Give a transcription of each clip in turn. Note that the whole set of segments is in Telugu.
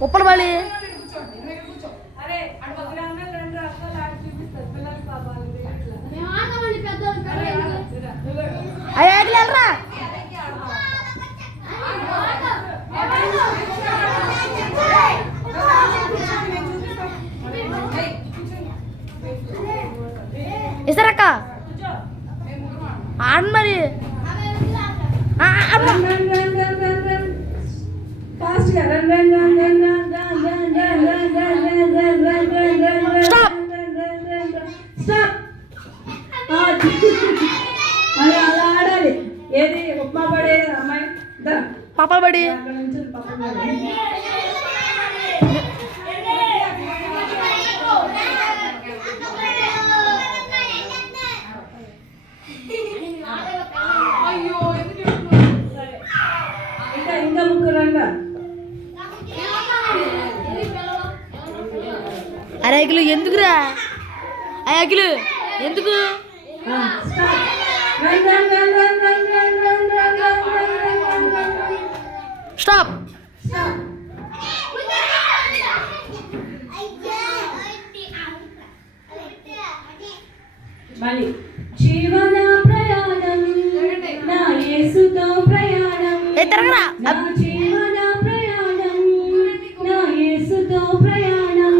ఉప్పలబడి అయ్యారా ఇస్తారక్క ఆడు మరి అలా ఆడాలి. ఏది ఉప్మా పడే అమ్మాయి పాపల బడి ఇంకా ముగ్గురంగా అరేకులు ఎందుకురా అరేకులు ఎందుకు స్టాప్ మళ్ళీ జీవన ప్రయాణం నా యేసుతో ప్రయాణం నా జీవన ప్రయాణం నా యేసుతో ప్రయాణం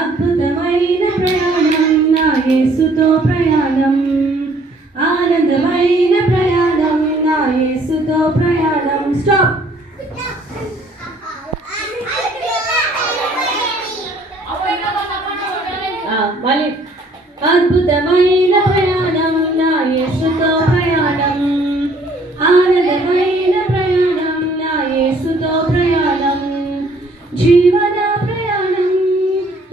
అద్భుతమైన ప్రయాణం నా యేసుతో ప్రయాణం ఆనందమైన ప్రయాణం నా యేసుతో ప్రయాణం స్టాప్ మళ్ళీ అద్భుతమైన ప్రయాణం నా యేసుతో ప్రయాణం ఆనందమైన ప్రయాణం నా యేసుతో ప్రయాణం జీవన ప్రయాణం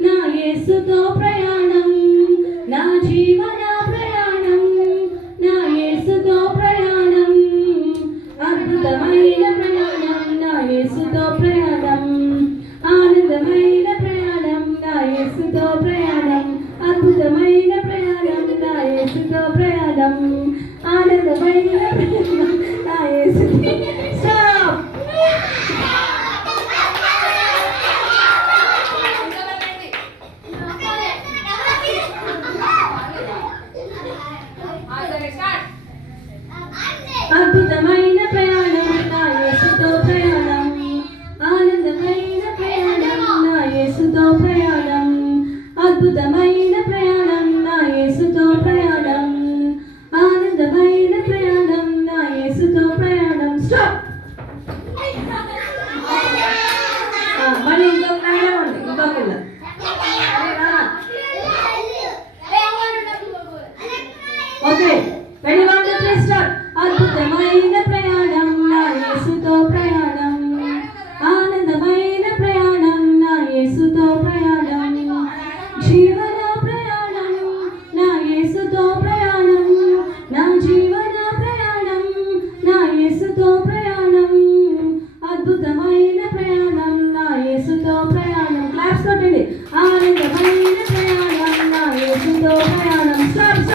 నా యేసుతో ప్రయాణం నా జీవన ప్రయాణం నా యేసుతో ప్రయాణం అద్భుతమైన ప్రయాణం నా యేసుతో ప్రయాణం ఆనందమైన ప్రయాణం నా యేసుతో ప్రయాణం అద్భుతమైన ప్రయాణం నా యేసుతో ప్రయాణం ఆనందమైన ప్రయాణం నా యేసుతో స్టాప్ అద్భుతమైన ప్రయాణం